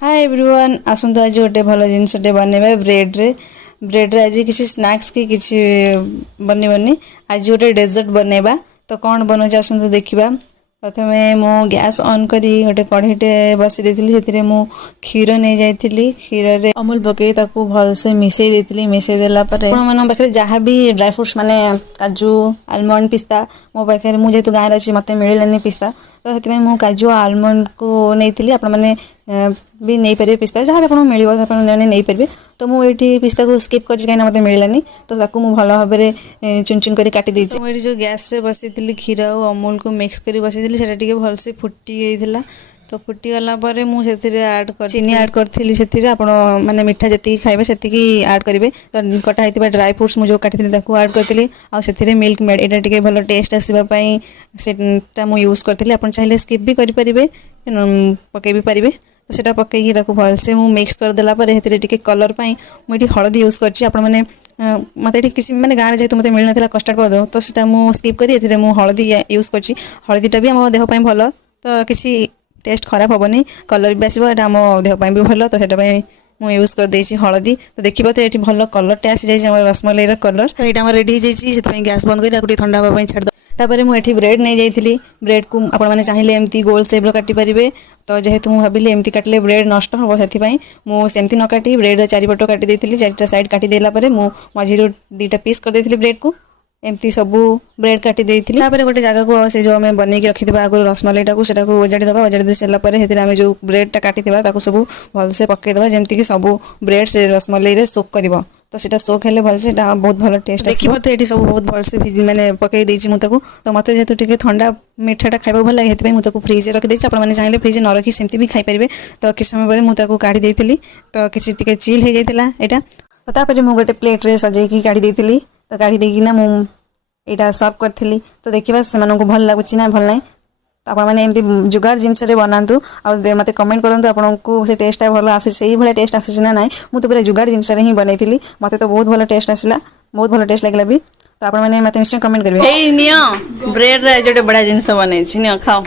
Hi everyone आसंतु आज गोटे भल जिनसटे बनइबा ब्रेड रे आज किसी स्नैक्स की किसी बनइबनी आज गोटे डेजर्ट बनइबा तो कौन बनौछ आसंतु देखिबा। प्रथम मु गैस ऑन करी गोटे कढ़ईटे बसी देथिली सेतिरे मु क्षीर नहीं जाइथिली क्षीर रे अमूल पकई ताकू भल से मिसई देथिली मिसई देला परे आपण मन पाखरे जहाँ भी ड्राई फ्रूट्स माने काजू आलमंड पिस्ता मो पाखरे मु जेतु गाँव अच्छी मत मिललानी पिस्ता तो से मुझे काजू आलमंड को नहीं आपण मैंने भी नहीं पारे पिस्ता जहाँ भी आपको मिले नहीं पारे तो मुझे पिस्ता को स्किप कर कहीं मत मिललानी तो ताकू मु भल भाव में चुन चुन कर काटी देछि। मुझे जो गैस रे बसई क्षीर और अमूल को मिक्स कर बसई सेटा टिके भल से फुटी गई तो फुटी गला पर मुझे ऐड कर चीनी ऐड करी से आप मैंने मिठा जी खाइबे से ऐड करेंगे तो कटा होता ड्राई फ्रूट्स मुझे काटी ऐड करी आउ मिल्क मेड यहाँ टे भल टेस्ट आसवाई से मुझे यूज करी आप चाहिए स्किप भी करेंगे पकई भी पारे तो सेटा पकईकी भलसे मुझे मिक्स करदेला टे कलर मुझे हलदी यूज कर मत किसी मैंने गाँव जेहतु मत मिल ना कस्टर्ड पाउडर तो सीटा मुझे स्किप करी हलदी यूज कर हलदीटा भी आम देहपाई भल तो किसी टेस्ट खराब हेनी कलर भी आसो यहाँ आम देहपाई भी भल तो सेटाई मुझे यूज कर देछि हलदी तो देखिए तो ये भल कलर टे आसी जाए रसमलाई कलर तो यहाँ रेडी हो गैस बंद कर ठंडा हाँवा छाड़ तापर मुझे ब्रेड नहीं जाइली ब्रेड को आपण मैंने चाहिए एमती गोल सेप काटी पारे तो जेहेतु मुझे भाविली एमती काटिले ब्रेड नष्ट हम से मुझे न काटी ब्रेड चारिपट काटी देती चारिटा साइड काटी देला मझीरू 2टा पीस कर देती ब्रेड को एमती सबू ब्रेड काटी देती गोटे जगह को से जो आम बन के रखी आगुरी रसमलाईटा को ओजाड़ी देवा ओजाड़ी दे सारापर जो ब्रेडटा काटी सब भलसे पकईदे जमीक सब ब्रेड से रसमलाई सोक कर तो सीटा सोक हेल्ले भलसे बहुत भल टेस्ट देखिए तो ये सब बहुत भलसे मैंने पकई देती मुझे तो मत जेहतु टे ठंडा मीठाटा खाइबा भल लगे मुझे फ्रिज रखी आपने चाहिए फ्रिज न रखी सेमती भी खाईपारे तो किसी समय पर मुझे काढ़ी देती तो किसी टे चिल हो जाता यहाँ तो तापर मुझे गोटे प्लेट्रे सजेकी काढ़ी देती तो काढ़ी देना मुझा सर्व करी तो देखा से भल लगुच ना भल ना तो आपने जुगाड़ जिनस बनातु मत कमेंट करूँ आपको से टेस्टा भल आस भाई टेस्ट आसूना ना मुझे पूरा जुगाड़ जिनस ही बनई मत तो बहुत भल टेस्ट आसला बहुत भल टेस्ट लगे भी तो आपने मत निश्चय कमेंट करेंगे ब्रेड रे बड़ा जिनस बनई खाओ।